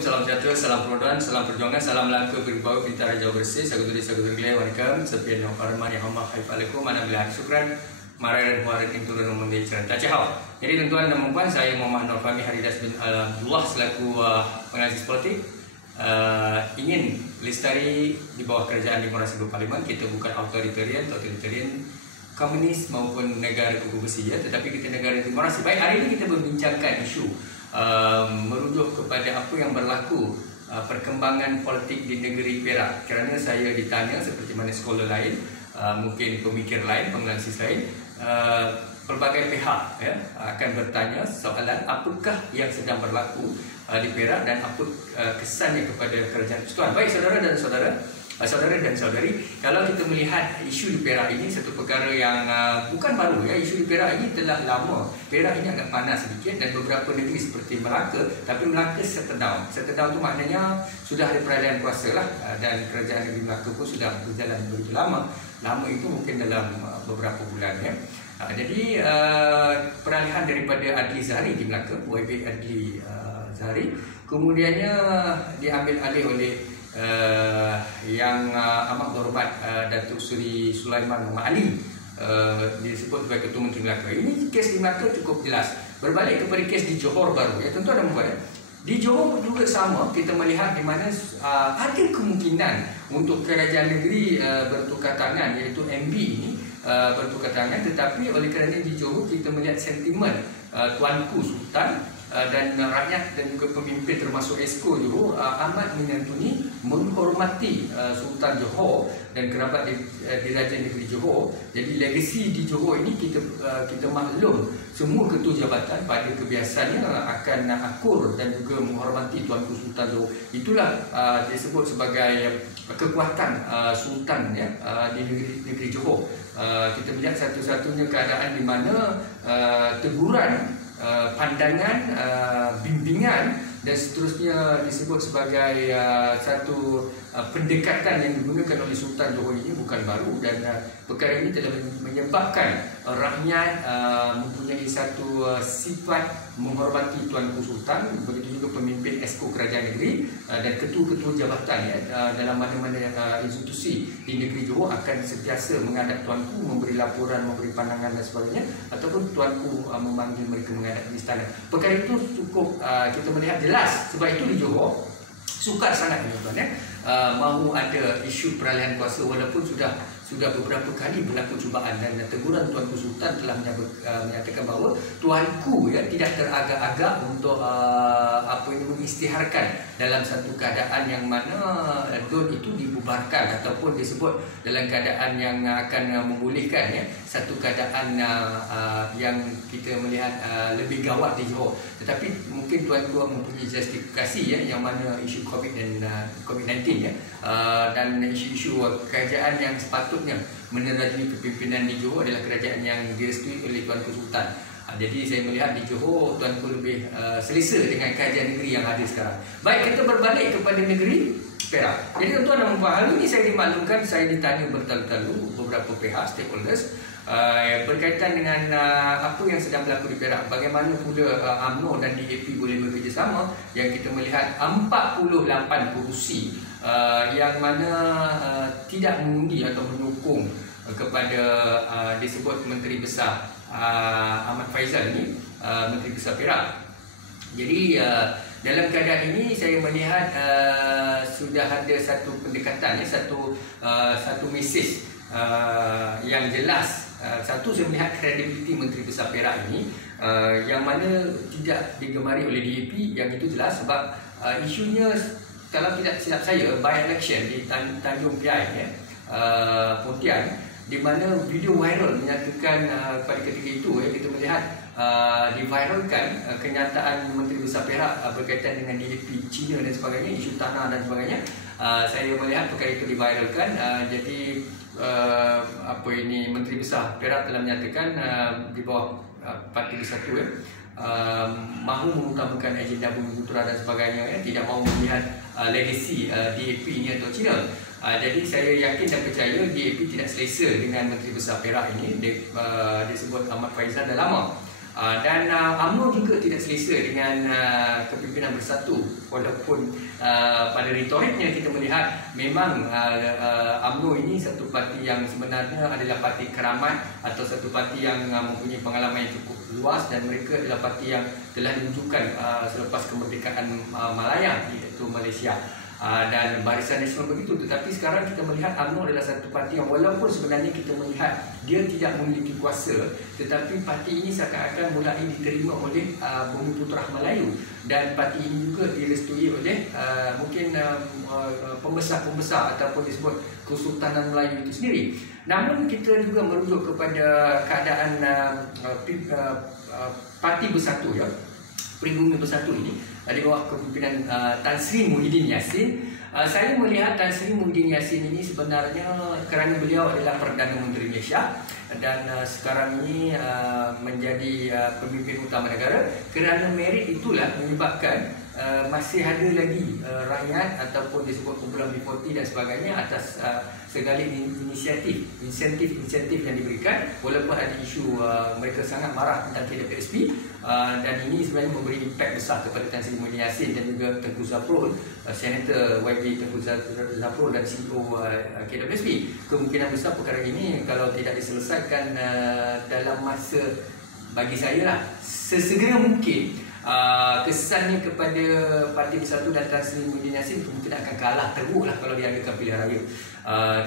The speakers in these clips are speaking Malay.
salam sejahtera, salam perubahan, salam perjuangan, salam langkah beribau pintar jauh bersih, saudari-saudari kalian, waalaikum, sepian yang farman yang hamba haifalaikum, mana bila syukran, marahan huaran yang turun memenuhi cerita cahau. Jadi tuan-tuan dan puan, saya Muhammad Nur Fahmi Haridas bin Abdullah selaku penganalisis politik ingin lestari di bawah kerajaan demokrasi berparlimen. Kita bukan authoritarian komunis maupun negara kubu besi ya, tetapi kita negara demokrasi. Baik, hari ini kita berbincangkan isu merujuk kepada apa yang berlaku perkembangan politik di negeri Perak. Kerana saya ditanya seperti mana sekolah lain, mungkin pemikir lain, penganalisis lain, pelbagai pihak ya, akan bertanya soalan apakah yang sedang berlaku di Perak dan apa kesannya kepada kerajaan persekutuan. Baik saudara dan saudari, kalau kita melihat isu di Perak ini satu perkara yang bukan baru ya. Isu di Perak ini telah lama. Perak ini agak panas sedikit dan beberapa negeri seperti Melaka, tapi Melaka settle down. Settle down itu maknanya sudah ada peralihan kuasa lah, dan kerajaan negeri Melaka pun sudah berjalan begitu lama. Lama itu mungkin dalam beberapa bulan ya. Jadi peralihan daripada Adli Zahari di Melaka, YB Adli Zahari, kemudiannya diambil alih oleh yang amat berhormat Datuk Seri Sulaiman Muhammad Ali, disebut sebagai Ketua Menteri Melaka. Ini kes di Melaka cukup jelas. Berbalik kepada kes di Johor baru ya, tentu ada membuat. Di Johor juga sama, kita melihat di mana ada kemungkinan untuk kerajaan negeri bertukar tangan, iaitu MB ini bertukar tangan, tetapi oleh kerana di Johor kita melihat sentimen Tuanku Sultan dan rakyat dan juga pemimpin termasuk Esko Johor amat menyantuni, menghormati Sultan Johor dan kerabat diraja negeri Johor. Jadi legasi di Johor ini kita maklum semua ketua jabatan pada kebiasaannya akan akur dan juga menghormati Tuanku Sultan Johor. Itulah disebut sebagai kekuatan Sultan ya, di negeri Johor. Kita melihat satu-satunya keadaan di mana teguran, pandangan, bimbingan dan seterusnya disebut sebagai satu pendekatan yang digunakan oleh Sultan Johor ini bukan baru, dan perkara ini telah menyebabkan rakyat mempunyai satu sifat menghormati Tuanku Sultan, begitu juga pemimpin Esko kerajaan negeri dan ketua-ketua jabatan ya, dalam mana-mana institusi di negeri Johor akan sentiasa menghadap Tuanku, memberi laporan, memberi pandangan dan sebagainya, ataupun Tuanku memanggil mereka menghadap di istana. Perkara itu cukup kita melihat jelas. Sebab itu di Johor sukar sangat tuan ya, mahu ada isu peralihan kuasa, walaupun sudah beberapa kali berlaku cubaan, dan teguran Tuanku Sultan telah menyatakan bahawa Tuanku ya tidak teragak-agak untuk mengisytiharkan dalam satu keadaan yang mana DUN itu dibubarkan ataupun disebut dalam keadaan yang akan membolehkan ya satu keadaan yang kita melihat lebih gawat di Johor. Tetapi mungkin Tuanku mempunyai justifikasi ya, yang mana isu COVID-19 ya, dan isu-isu kerajaan yang sepatutnya menerajui kepimpinan di Johor adalah kerajaan yang direstui oleh Tuanku Sultan. Jadi saya melihat di Johor Tuanku lebih selesa dengan kerajaan negeri yang ada sekarang. Baik, kita berbalik kepada negeri Perak. Jadi tuan-tuan dan puan, hari ini saya dimaklumkan, saya ditanya bertalu-talu beberapa pihak stakeholders berkaitan dengan apa yang sedang berlaku di Perak. Bagaimana pula UMNO dan DAP boleh bekerjasama, yang kita melihat 48 kerusi yang mana tidak mengundi atau menyokong kepada disebut Menteri Besar Ahmad Faizal ini, Menteri Besar Perak. Jadi dalam keadaan ini saya melihat sudah ada satu pendekatan ya, satu mesej yang jelas. Satu, saya melihat kredibiliti Menteri Besar Perak ini yang mana tidak digemari oleh DAP, yang itu jelas sebab isunya, kalau tidak silap saya, by election di Tanjung Piai ya, Pontian, di mana video viral menyatakan pada ketika itu ya, kita melihat diviralkan kenyataan Menteri Besar Perak berkaitan dengan DAP Cina dan sebagainya, isu tanah dan sebagainya. Saya melihat perkara itu diviralkan. Jadi Menteri Besar Perak telah menyatakan di bawah Parti Bersatu ya, mahu mengutamakan agenda Bumi Putera dan sebagainya ya, tidak mahu melihat legasi DAP ini atau Cina. Jadi saya yakin dan percaya DAP tidak selesa dengan Menteri Besar Perak ini. Disebut Ahmad Faizal dah lama Dan UMNO juga tidak selesa dengan kepimpinan bersatu, walaupun pada retoriknya kita melihat memang UMNO ini satu parti yang sebenarnya adalah parti keramat atau satu parti yang mempunyai pengalaman yang cukup luas, dan mereka adalah parti yang telah diwujudkan selepas kemerdekaan Malaya, iaitu Malaysia. Dan Barisan Nasional begitu. Tetapi sekarang kita melihat UMNO adalah satu parti yang walaupun sebenarnya kita melihat dia tidak memiliki kuasa, tetapi parti ini seakan-akan mulai diterima oleh Bumiputera Melayu, dan parti ini juga direstui oleh mungkin pembesar-pembesar ataupun disebut Kesultanan Melayu itu sendiri. Namun kita juga merujuk kepada keadaan Parti Bersatu, ya, Pribumi Bersatu ini di bawah kepimpinan Tan Sri Muhyiddin Yassin. Saya melihat Tan Sri Muhyiddin Yassin ini sebenarnya kerana beliau adalah Perdana Menteri Malaysia dan sekarang ini menjadi pemimpin utama negara, kerana merit itulah menyebabkan masih ada lagi rakyat ataupun disebut kumpulan B40 dan sebagainya atas segala insentif yang diberikan, walaupun ada isu mereka sangat marah tentang KWSP, dan ini sebenarnya memberi impak besar kepada Tan Sri Muhyiddin Yassin dan juga Tengku Zafrul, Senator YB Tengku Zafrul dan CEO KWSP. Kemungkinan besar perkara ini kalau tidak diselesaikan dalam masa, bagi saya lah, sesegera mungkin, kesannya kepada Parti Bersatu dan Tan Sri Muhyiddin Yassin kemungkinan akan kalah teruk lah kalau diadakan pilihan raya.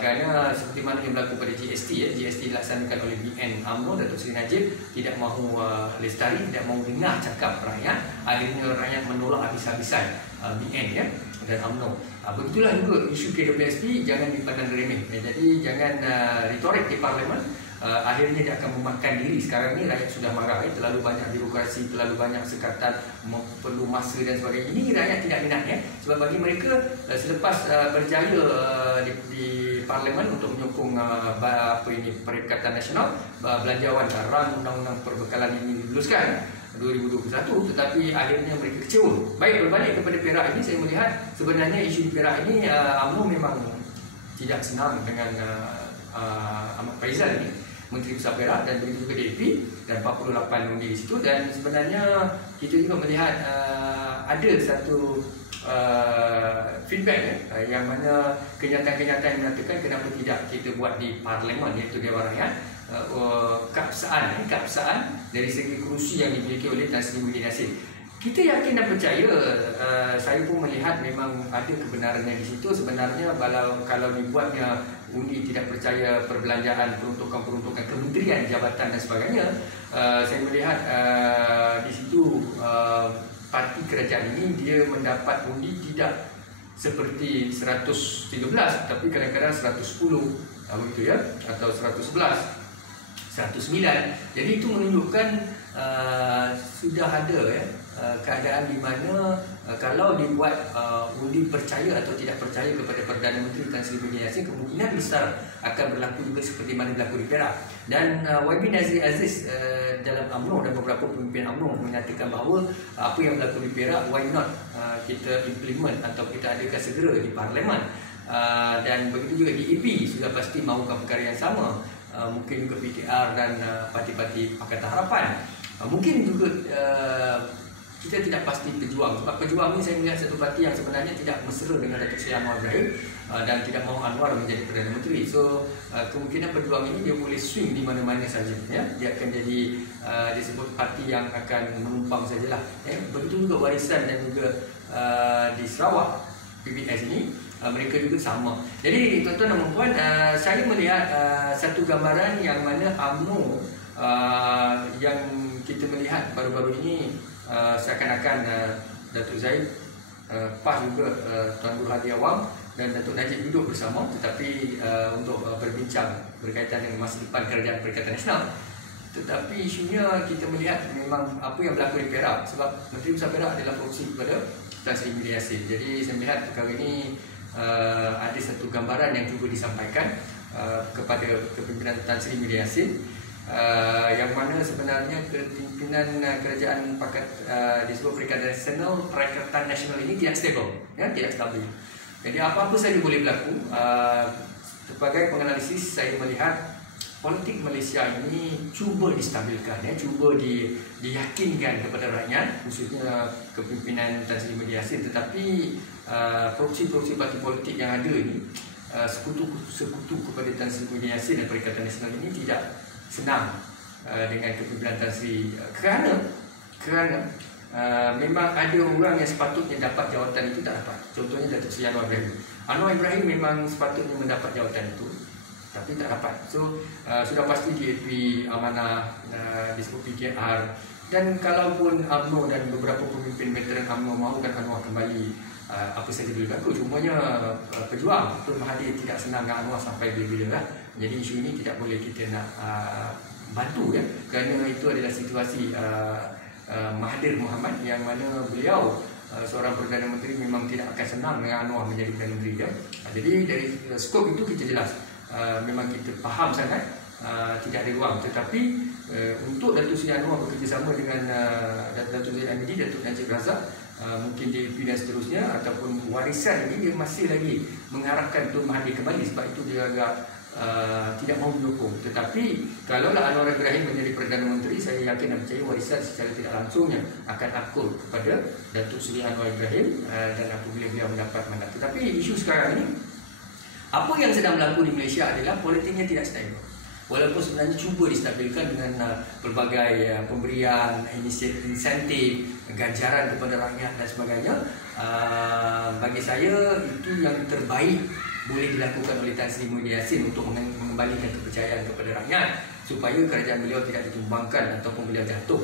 Kerana seperti mana yang berlaku pada GST, GST dilaksanakan oleh BN UMNO, Datuk Seri Najib tidak mahu lestari, tidak mahu dengar cakap rakyat, akhirnya rakyat menolak habis-habisan BN dan UMNO. Begitulah juga isu KWSP, jangan dipandang remeh. Jadi jangan retorik di Parlimen. Akhirnya dia akan memakan diri. Sekarang ni rakyat sudah marah, terlalu banyak birokrasi, terlalu banyak sekatan, perlu masa dan sebagainya. Ini rakyat tidak minat, sebab bagi mereka selepas berjaya di Parlimen untuk menyokong Perikatan Nasional, belanjawan rang undang-undang perbekalan ini diluluskan 2021, tetapi akhirnya mereka kecewa. Baik, berbalik kepada Perak ini, saya melihat sebenarnya isu di Perak ini UMNO memang tidak senang dengan Ahmad Faizal ini, Menteri Besar Perak, dan begitu juga DAP, dan 48 undi di situ. Dan sebenarnya kita juga melihat ada satu feedback yang mana kenyataan-kenyataan yang mengatakan kenapa tidak kita buat di Parlimen, iaitu Dewan Rakyat. Keabsahan dari segi kerusi yang dimiliki oleh Tan Sri Muhyiddin Yassin. Kita yakin dan percaya, saya pun melihat memang ada kebenarannya di situ. Sebenarnya kalau dibuatnya undi tidak percaya perbelanjaan, peruntukan kementerian, jabatan dan sebagainya, saya melihat di situ parti kerajaan ini dia mendapat undi tidak seperti 113, tapi kadang-kadang 110 begitu, ya, atau 111, 109. Jadi itu menunjukkan sudah ada keadaan di mana kalau dibuat undi percaya atau tidak percaya kepada Perdana Menteri Tan Sri Muhyiddin Yassin, kemungkinan besar akan berlaku juga seperti mana berlaku di Perak. Dan YB Nazir Aziz dalam UMNO dan beberapa pemimpin UMNO menyatakan bahawa apa yang berlaku di Perak, why not kita implement atau kita adakan segera di Parlimen. Dan begitu juga di EP sudah pasti mahukan perkara yang sama. Mungkin juga PKR dan parti-parti Pakatan Harapan. Mungkin juga kita tidak pasti Pejuang, sebab Pejuang ini saya melihat satu parti yang sebenarnya tidak mesra dengan Datuk Seri Anwar Ibrahim dan tidak mahu Anwar menjadi Perdana Menteri. So kemungkinan Pejuang ini dia boleh swing di mana-mana saja, dia akan jadi disebut parti yang akan menumpang sajalah. Begitu juga Warisan dan juga di Sarawak PBS ini, mereka juga sama. Jadi tuan-tuan dan puan, saya melihat satu gambaran yang mana UMNO yang kita melihat baru-baru ini seakan-akan Datuk Zaid, PAS juga Tuan Guru Hadi Awang dan Datuk Najib duduk bersama, tetapi untuk berbincang berkaitan dengan masa depan Kerajaan Perikatan Nasional. Tetapi isunya kita melihat memang apa yang berlaku di Perak, sebab Menteri Besar Perak adalah proksi kepada Tan Sri Muhyiddin Yassin. Jadi saya melihat perkara ini ada satu gambaran yang cuba disampaikan kepada kepimpinan Tan Sri Muhyiddin Yassin, yang mana sebenarnya kepimpinan kerajaan disebut Perikatan Nasional ini tidak stabil, tidak stabil. Jadi apa-apa saja boleh berlaku. Sebagai penganalisis, saya melihat politik Malaysia ini cuba distabilkan, cuba diyakinkan kepada rakyat, khususnya kepimpinan Tan Sri Muhyiddin Yassin. Tetapi proksi-proksi parti politik yang ada ini, sekutu kepada Tan Sri Muhyiddin Yassin dan Perikatan Nasional ini tidak senang dengan kepimpinan Tan Sri, kerana memang ada orang yang sepatutnya dapat jawatan itu tak dapat. Contohnya Datuk Seri Anwar Ibrahim. Anwar Ibrahim memang sepatutnya mendapat jawatan itu, tapi tak dapat. So sudah pasti DAP amanah, disebut PKR, dan kalaupun UMNO dan beberapa pemimpin veteran UMNO mahukan Anwar kembali, apa saja boleh berlaku. Cumanya pejuang Tun Mahathir tidak senang dengan Anwar sampai bila-bila lah. Jadi isu ini tidak boleh kita nak bantu, kerana itu adalah situasi Mahathir Mohamad, yang mana beliau seorang Perdana Menteri memang tidak akan senang dengan Anwar menjadi Perdana Menteri. Jadi dari skop itu kita jelas, memang kita faham sangat tidak ada ruang. Tetapi untuk Datuk Seri Anwar bekerjasama dengan Datuk Zaid Hamidi, Datuk Najib Razak, mungkin DAP dan seterusnya, ataupun warisan ini, dia masih lagi mengharapkan Tun Mahathir kembali. Sebab itu dia agak tidak mahu mendukung. Tetapi kalaulah Anwar Ibrahim menjadi Perdana Menteri, saya yakin dan percaya warisan secara tidak langsungnya akan akur kepada Datuk Seri Anwar Ibrahim dan apabila beliau mendapat mandat. Tetapi isu sekarang ini, apa yang sedang berlaku di Malaysia adalah politiknya tidak stabil. Walaupun sebenarnya cuba distabilkan dengan pelbagai pemberian insentif, ganjaran kepada rakyat dan sebagainya, bagi saya itu yang terbaik boleh dilakukan oleh Tan Sri Muhyiddin Yassin untuk mengembalikan kepercayaan kepada rakyat, supaya kerajaan beliau tidak ditumbangkan ataupun beliau jatuh.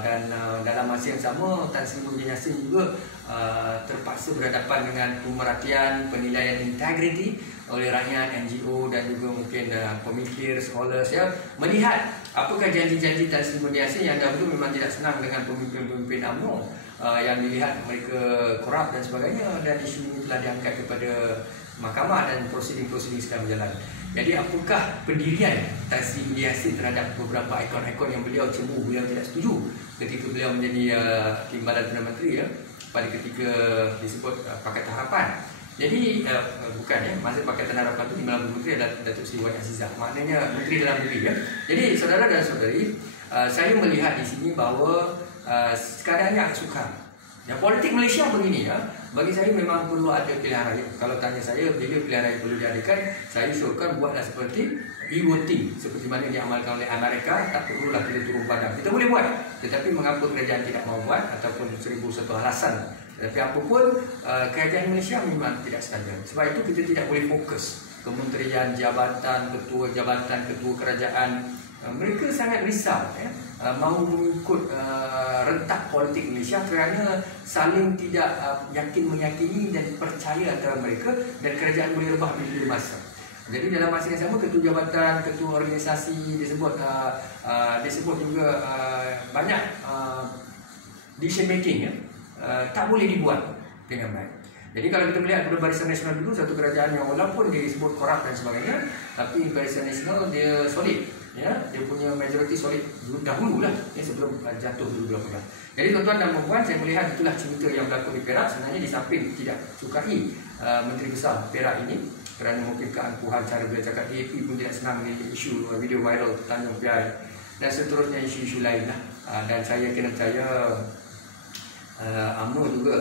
Dan dalam masa yang sama, Tan Sri Muhyiddin Yassin juga terpaksa berhadapan dengan pemerhatian, penilaian integriti oleh rakyat, NGO dan juga mungkin pemikir, scholars, melihat apakah janji-janji Tan Sri Muhyiddin Yassin yang dahulu memang tidak senang dengan pemimpin-pemimpin UMNO yang dilihat mereka korup dan sebagainya, dan isu ini telah diangkat kepada mahkamah dan prosiding-prosiding sedang berjalan. Jadi apakah pendirian Tan Sri Muhyiddin Yassin terhadap beberapa ikon-ikon yang beliau cemu, beliau tidak setuju ketika beliau menjadi Timbalan Perdana Menteri, pada ketika disebut Pakatan Harapan. Jadi masa Pakatan Harapan itu Timbalan Perdana Menteri adalah Datuk Seri Wan Azizah, maknanya Menteri Dalam Negeri. Jadi saudara dan saudari, saya melihat di sini bahawa sekarang ini agak sukar. Politik Malaysia begini, bagi saya memang perlu ada pilihan raya. Kalau tanya saya, bila pilihan raya perlu diadakan, saya usulkan buatlah seperti e-voting, seperti mana diamalkan oleh Amerika. Tak perlulah kita turun padang. Kita boleh buat, tetapi mengapa kerajaan tidak mau buat, ataupun 1001 alasan. Tetapi apapun, kerajaan Malaysia memang tidak stabil. Sebab itu kita tidak boleh fokus kementerian, jabatan, ketua kerajaan. Mereka sangat risau mahu mengikut rentak politik Malaysia, kerana saling tidak meyakini dan percaya antara mereka, dan kerajaan boleh rebah bila masa. Jadi dalam masa yang sama, ketua jabatan, ketua organisasi disebut juga banyak decision making tak boleh dibuat dengan baik. Jadi kalau kita melihat pada Barisan Nasional dulu, satu kerajaan yang walaupun dia disebut korup dan sebagainya, tapi Barisan Nasional dia solid, dia punya majoriti solid dahululah, sebelum jatuh dulu berapa. Jadi tuan-tuan dan puan, saya melihat itulah cerita yang berlaku di Perak. Sebenarnya di samping tidak sukai Menteri Besar Perak ini, kerana mungkin keangkuhan cara beliau cakap, DAP pun tidak senang dengan isu video viral Tanjung Piai dan seterusnya, isu-isu lain lah. Dan saya kena percaya UMNO juga